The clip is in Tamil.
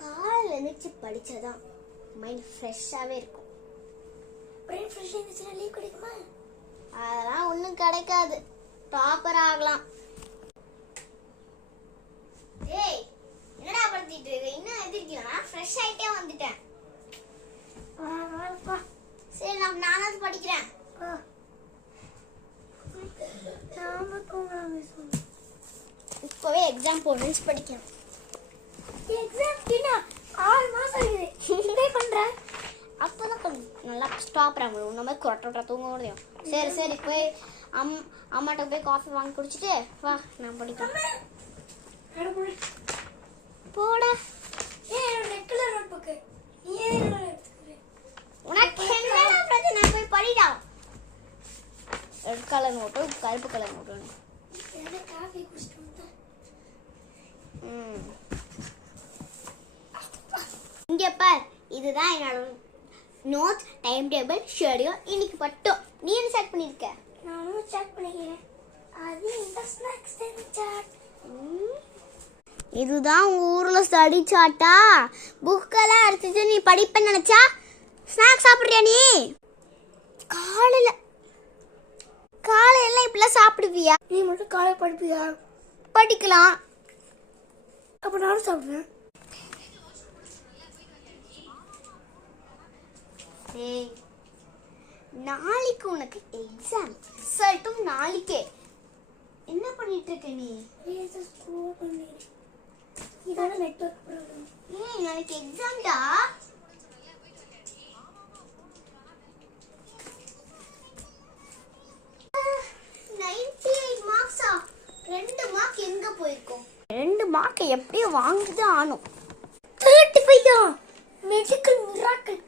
காலையில் எழுந்திரிச்சு படிச்சாதான் மைண்ட் ஃப்ரெஷ்ஷாகவே இருக்கும். பிரெயின் ஃப்ரெஷ்ஷாக இருந்துச்சுன்னா லீவ் கிடைக்குமா? அதெல்லாம் ஒன்றும் கிடைக்காது. டாப்பர் ஆகலாம். ஏய், என்னடா படுத்திட்டு இருக்க? இன்னும் எதிர்க்கலாம். ஃப்ரெஷ் ஆகிட்டே வந்துட்டேன். சரி, நானாவது படிக்கிறேன். இப்போவே எக்ஸாம் போகணும்னு படிக்கிறேன். எக்ஸாம் 6 மாசம் இருக்குது பண்ணுறேன். அப்போதான் கொஞ்சம் நல்லா ஸ்டாப் ஆகும். உன்ன மாதிரி கொரட்டை தூங்க முடியும். சரி சரி, போய் அம்மாட்ட போய் காஃபி வாங்கி குடிச்சிட்டு வா, நான் படிக்கிறேன். போட உனக்கு என்ன பிரச்சனை? போய் படிடா. ரெட் கலர் நோட்டு, கருப்பு கலர் நோட்டு. இங்க பார், இதுதான் என்னோட நோட்ஸ், டைம் டேபிள், ஷெட்யூல். இன்னைக்கு மட்டும் நீ என்ன செட் பண்ணிருக்க? நானும் செக் பண்ணிக்கிறேன். அது இந்த ஸ்நாக்ஸ் டைம் சாட். இதுதான் உங்க ஊர்ல ஸ்டடி சாட்டா? புக்கெல்லாம் அடிச்சுட்டு நீ படிப்ப நினைச்சா ஸ்நாக்ஸ் சாப்பிடுறியா நீ? காலையில இப்பெல்லாம் சாப்பிடுவியா? நீ மட்டும் காலை படிப்பியா? படிக்கலாம். அப்ப நானும் சாப்பிடுவேன். நாளைக்கு உனக்கு எக்ஸாம், ரிசல்ட்டும் நாளைக்கே. என்ன பண்ணிட்டு இருக்க நீ? இதான நெட்வொர்க் ப்ராப்ளம். நாளைக்கு எக்ஸாம்டா. மார்க்ஸா? 2 மார்க் எங்க போயிருக்கோம்? 2 மார்க் எப்படியும் வாங்கிதான் ஆனும். 35 மெடிக்கல் மிராக்கிள்.